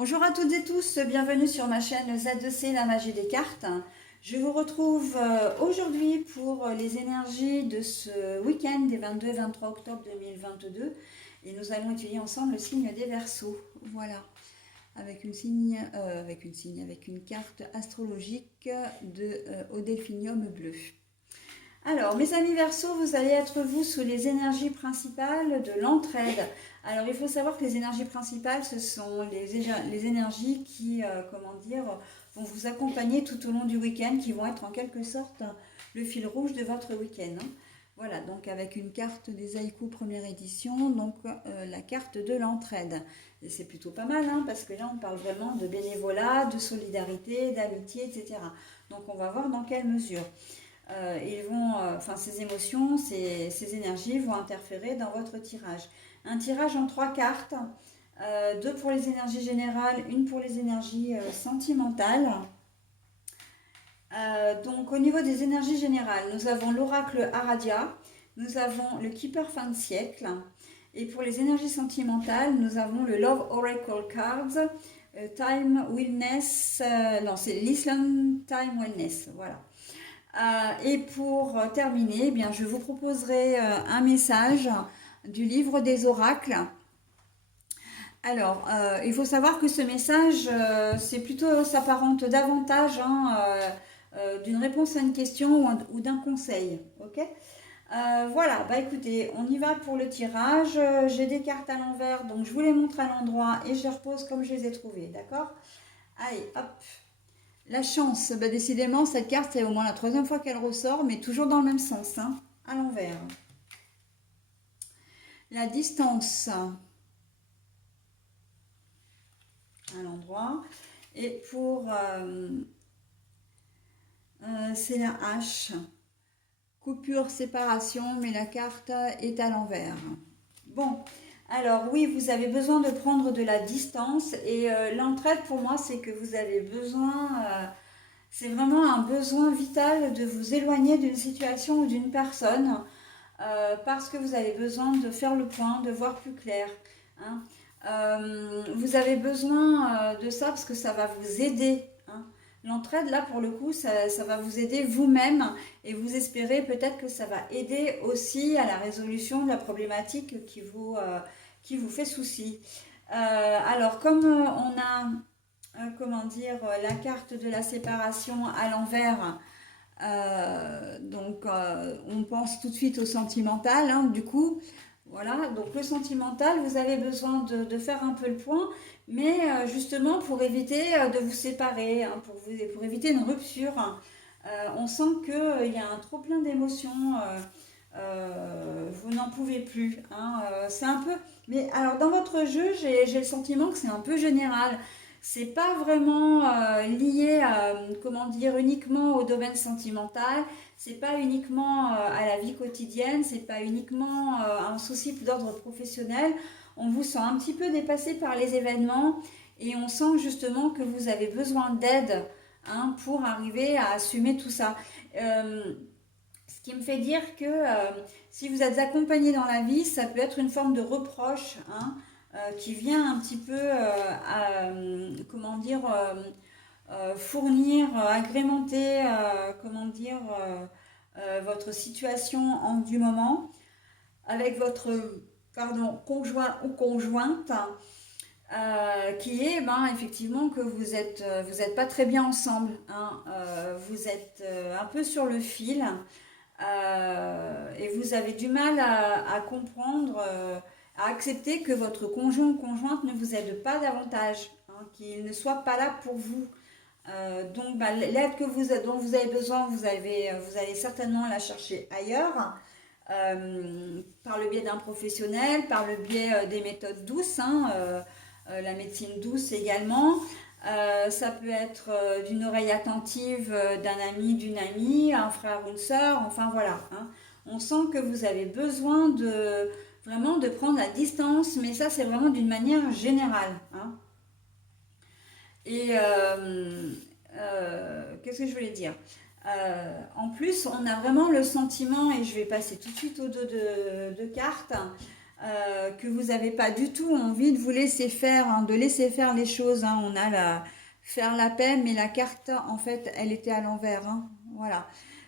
Bonjour à toutes et tous, bienvenue sur ma chaîne Z2C, la magie des cartes. Je vous retrouve aujourd'hui pour les énergies de ce week-end des 22 et 23 octobre 2022 et nous allons étudier ensemble le signe des Verseaux. Voilà, avec une carte astrologique au delphinium bleu. Alors, mes amis Verseaux, vous allez être vous sous les énergies principales de l'entraide. Alors, il faut savoir que les énergies principales, ce sont les énergies qui, vont vous accompagner tout au long du week-end, qui vont être en quelque sorte le fil rouge de votre week-end. Voilà, donc avec une carte des haïkus première édition, donc la carte de l'entraide. Et c'est plutôt pas mal, parce que là, on parle vraiment de bénévolat, de solidarité, d'amitié, etc. Donc, on va voir dans quelle mesure. Ces émotions, ces énergies vont interférer dans votre tirage. Un tirage en 3 cartes, 2 pour les énergies générales, une pour les énergies sentimentales. Donc au niveau des énergies générales, nous avons l'oracle Aradia, nous avons le Keeper fin de siècle, et pour les énergies sentimentales, nous avons le Love Oracle Cards, Time Wellness, c'est l'Island Time Wellness, voilà. Et pour terminer, eh bien, je vous proposerai un message du livre des oracles. Alors, il faut savoir que ce message, s'apparente davantage d'une réponse à une question ou d'un conseil. Ok. Voilà, bah écoutez, on y va pour le tirage. J'ai des cartes à l'envers, donc je vous les montre à l'endroit et je les repose comme je les ai trouvées, d'accord? Allez, hop. La chance, bah décidément, cette carte, c'est au moins la 3e fois qu'elle ressort, mais toujours dans le même sens, à l'envers. La distance, à l'endroit. Et c'est la hache. Coupure, séparation, mais la carte est à l'envers. Bon, alors oui, vous avez besoin de prendre de la distance. Et l'entraide, pour moi, c'est que vous avez besoin... c'est vraiment un besoin vital de vous éloigner d'une situation ou d'une personne parce que vous avez besoin de faire le point, de voir plus clair. Vous avez besoin de ça parce que ça va vous aider. L'entraide, là, pour le coup, ça va vous aider vous-même et vous espérez peut-être que ça va aider aussi à la résolution de la problématique qui vous fait souci. Alors, comme on a la carte de la séparation à l'envers. On pense tout de suite au sentimental, du coup. Voilà, donc le sentimental, vous avez besoin de faire un peu le point, mais justement pour éviter de vous séparer, pour éviter une rupture. On sent qu'il y a un trop plein d'émotions, vous n'en pouvez plus. C'est un peu... Mais alors dans votre jeu, j'ai le sentiment que c'est un peu général. C'est pas vraiment lié uniquement au domaine sentimental. C'est pas uniquement à la vie quotidienne. C'est pas uniquement un souci d'ordre professionnel. On vous sent un petit peu dépassé par les événements et on sent justement que vous avez besoin d'aide pour arriver à assumer tout ça. Ce qui me fait dire que si vous êtes accompagné dans la vie, ça peut être une forme de reproche, qui vient un petit peu fournir, agrémenter, votre situation du moment avec votre conjoint ou conjointe, qui est effectivement que vous êtes pas très bien ensemble, vous êtes un peu sur le fil, et vous avez du mal à comprendre, à accepter que votre conjoint ou conjointe ne vous aide pas davantage, qu'il ne soit pas là pour vous. L'aide dont vous avez besoin, vous allez certainement la chercher ailleurs, par le biais d'un professionnel, par le biais des méthodes douces, la médecine douce également. Ça peut être d'une oreille attentive d'un ami, d'une amie, un frère ou une sœur, enfin voilà. On sent que vous avez besoin vraiment de prendre la distance, mais ça c'est vraiment d'une manière générale. Et qu'est-ce que je voulais dire? En plus, on a vraiment le sentiment, et je vais passer tout de suite aux deux cartes, que vous n'avez pas du tout envie de vous laisser faire, hein, de laisser faire les choses, hein. On a faire la paix, mais la carte, en fait, elle était à l'envers, hein. Voilà.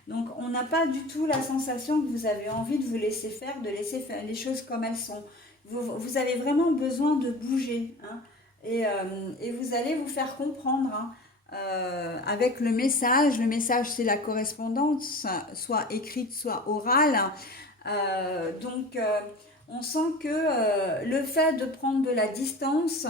Donc, on n'a pas du tout la sensation que vous avez envie de vous laisser faire, de laisser faire les choses comme elles sont. Vous avez vraiment besoin de bouger, hein, et vous allez vous faire comprendre, hein, avec le message. Le message, c'est la correspondance, soit écrite, soit orale. Donc, on sent que le fait de prendre de la distance,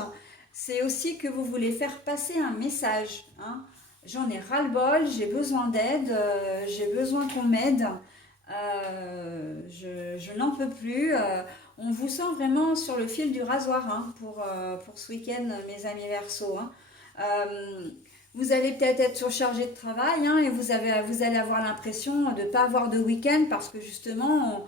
c'est aussi que vous voulez faire passer un message, hein. J'en ai ras-le-bol, j'ai besoin d'aide, j'ai besoin qu'on m'aide, je n'en peux plus. On vous sent vraiment sur le fil du rasoir, hein, pour ce week-end, mes amis Verseau, hein. Euh, Vous allez peut-être être surchargé de travail, hein, et vous allez avoir l'impression de ne pas avoir de week-end parce que justement,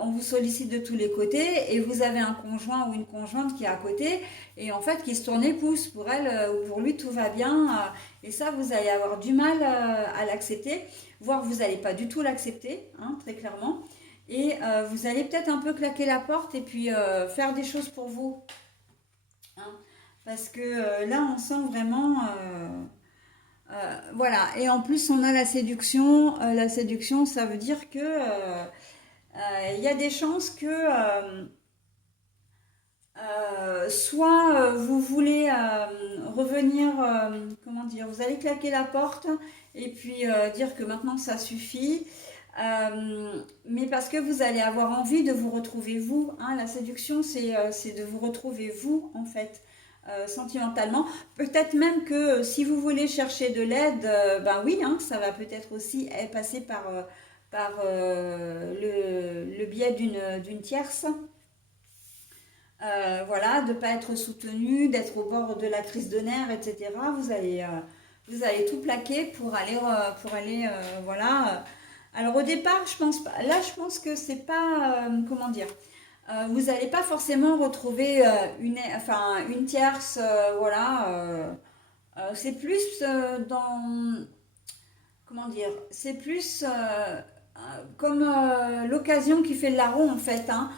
on vous sollicite de tous les côtés et vous avez un conjoint ou une conjointe qui est à côté et en fait qui se tourne les pouces. Pour elle ou pour lui, tout va bien. Et ça, vous allez avoir du mal à l'accepter, voire vous n'allez pas du tout l'accepter, hein, très clairement. Et vous allez peut-être un peu claquer la porte et puis faire des choses pour vous, hein. Parce que là, on sent vraiment... voilà, et en plus on a la séduction. La séduction, ça veut dire que il y a des chances que soit vous voulez revenir, comment dire, vous allez claquer la porte et puis dire que maintenant ça suffit, mais parce que vous allez avoir envie de vous retrouver vous, hein. La séduction, c'est de vous retrouver vous, en fait, sentimentalement. Peut-être même que si vous voulez chercher de l'aide, ben oui, hein, ça va peut-être aussi passer par le biais d'une tierce. Voilà, de ne pas être soutenu, d'être au bord de la crise de nerfs, etc. Vous allez tout plaquer pour aller voilà. Alors au départ, je pense pas, là je pense que c'est pas, comment dire, vous n'allez pas forcément retrouver une tierce, voilà. C'est plus comment dire, c'est plus comme l'occasion qui fait le larron en fait, hein.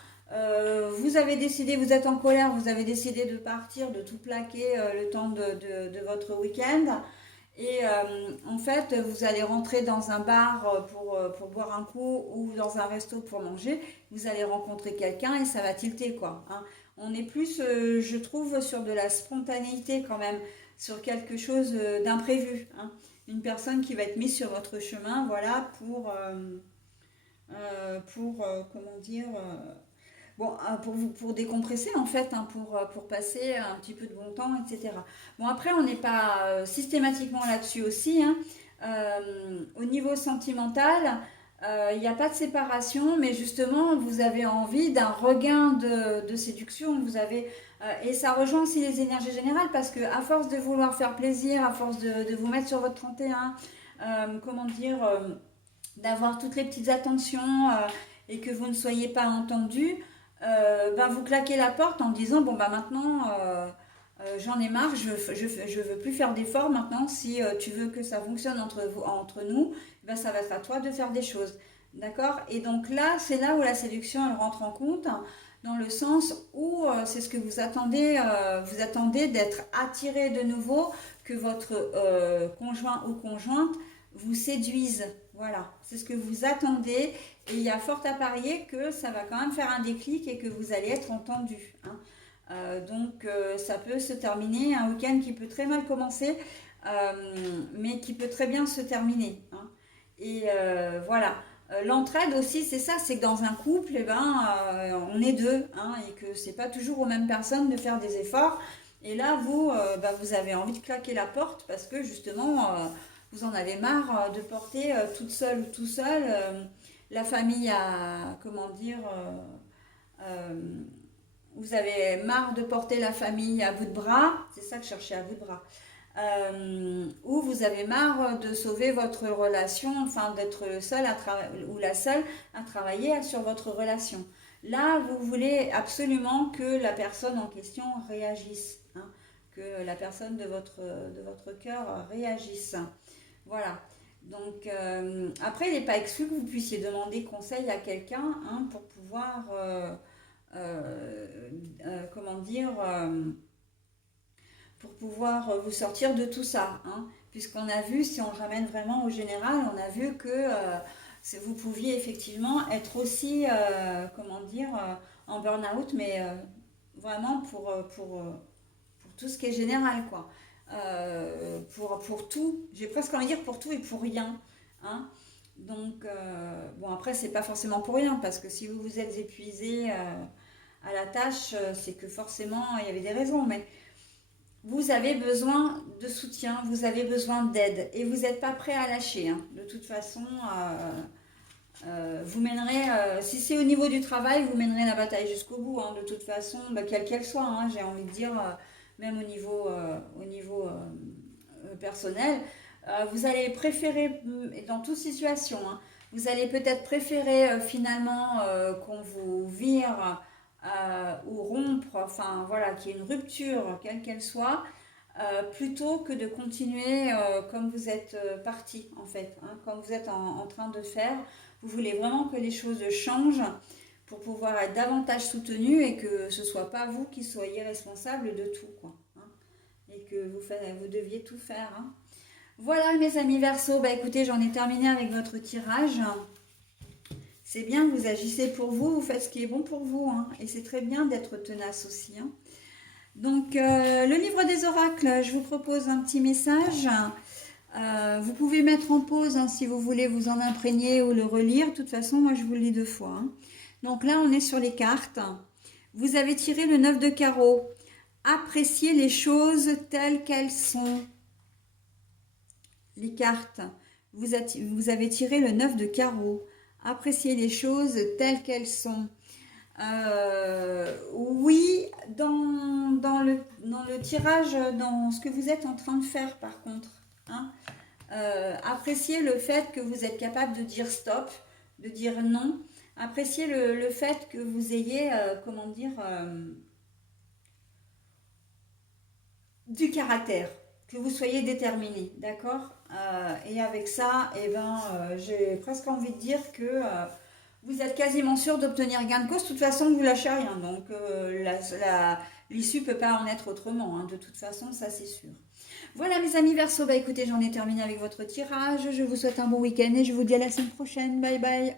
Vous avez décidé, vous êtes en colère, vous avez décidé de partir, de tout plaquer le temps de votre week-end. Et en fait, vous allez rentrer dans un bar pour boire un coup ou dans un resto pour manger. Vous allez rencontrer quelqu'un et ça va tilter, quoi, hein. On est plus, je trouve, sur de la spontanéité quand même, sur quelque chose d'imprévu, hein. Une personne qui va être mise sur votre chemin, voilà, comment dire, bon, pour décompresser en fait, hein, pour passer un petit peu de bon temps, etc. Bon, après, on n'est pas systématiquement là-dessus aussi, hein. Au niveau sentimental, il n'y a pas de séparation, mais justement, vous avez envie d'un regain de séduction. Et ça rejoint aussi les énergies générales, parce que à force de vouloir faire plaisir, à force de vous mettre sur votre 31, comment dire, d'avoir toutes les petites attentions, et que vous ne soyez pas entendu, ben vous claquez la porte en disant bon bah maintenant j'en ai marre, je veux plus faire d'efforts maintenant. Si tu veux que ça fonctionne entre nous, ben ça va être à toi de faire des choses. D'accord. Et donc là, c'est là où la séduction elle rentre en compte, dans le sens où c'est ce que vous attendez d'être attiré de nouveau, que votre conjoint ou conjointe vous séduise. Voilà, c'est ce que vous attendez, et il y a fort à parier que ça va quand même faire un déclic et que vous allez être entendu, hein. Donc ça peut se terminer, un week-end qui peut très mal commencer, mais qui peut très bien se terminer, hein. Et voilà. L'entraide aussi, c'est ça, c'est que dans un couple, eh ben, on est deux, hein, et que c'est pas toujours aux mêmes personnes de faire des efforts. Et là, vous avez envie de claquer la porte parce que justement, vous en avez marre de porter toute seule ou tout seul la famille à, comment dire, euh, vous avez marre de porter la famille à bout de bras, c'est ça que je cherchais, à bout de bras. Ou vous avez marre de sauver votre relation, enfin d'être le seul ou la seule à travailler sur votre relation. Là, vous voulez absolument que la personne en question réagisse, hein, que la personne de votre cœur réagisse. Voilà. Donc, après, il n'est pas exclu que vous puissiez demander conseil à quelqu'un, hein, pour pouvoir comment dire, pour pouvoir vous sortir de tout ça, hein. Puisqu'on a vu, si on ramène vraiment au général, on a vu que vous pouviez effectivement être aussi, comment dire, en burn-out, mais vraiment pour tout ce qui est général, quoi. Pour tout, j'ai presque envie de dire pour tout et pour rien, hein. Donc, bon, après, c'est pas forcément pour rien, parce que si vous vous êtes épuisé à la tâche, c'est que forcément, il y avait des raisons, mais vous avez besoin de soutien, vous avez besoin d'aide, et vous n'êtes pas prêt à lâcher, hein. De toute façon, vous mènerez, si c'est au niveau du travail, vous mènerez la bataille jusqu'au bout, hein. De toute façon, bah, quelle qu'elle soit, hein, j'ai envie de dire, même au niveau personnel, vous allez préférer, et dans toute situation, hein, vous allez peut-être préférer finalement qu'on vous vire ou rompre, enfin voilà, qu'il y ait une rupture, quelle qu'elle soit, plutôt que de continuer comme vous êtes parti en fait, hein, comme vous êtes en train de faire. Vous voulez vraiment que les choses changent pour pouvoir être davantage soutenu et que ce soit pas vous qui soyez responsable de tout, quoi, hein, et que vous deviez tout faire, hein. Voilà mes amis Verseau, bah écoutez, j'en ai terminé avec votre tirage. C'est bien, vous agissez pour vous, vous faites ce qui est bon pour vous, hein, et c'est très bien d'être tenace aussi, hein. Donc, le livre des oracles, je vous propose un petit message. Vous pouvez mettre en pause, hein, si vous voulez vous en imprégner ou le relire. De toute façon, moi, je vous le lis 2 fois, hein. Donc là, on est sur les cartes. Vous avez tiré le 9 de carreau. Appréciez les choses telles qu'elles sont. Les cartes. Vous avez tiré le 9 de carreau. Appréciez les choses telles qu'elles sont. Oui, dans le tirage, dans ce que vous êtes en train de faire par contre, hein. Appréciez le fait que vous êtes capable de dire stop, de dire non. Appréciez le fait que vous ayez, comment dire, du caractère, que vous soyez déterminé, d'accord. Et avec ça, eh ben, j'ai presque envie de dire que vous êtes quasiment sûr d'obtenir gain de cause. De toute façon, vous lâchez rien. Donc, l'issue ne peut pas en être autrement, hein. De toute façon, ça c'est sûr. Voilà mes amis Verseau, bah écoutez, j'en ai terminé avec votre tirage. Je vous souhaite un bon week-end et je vous dis à la semaine prochaine. Bye bye.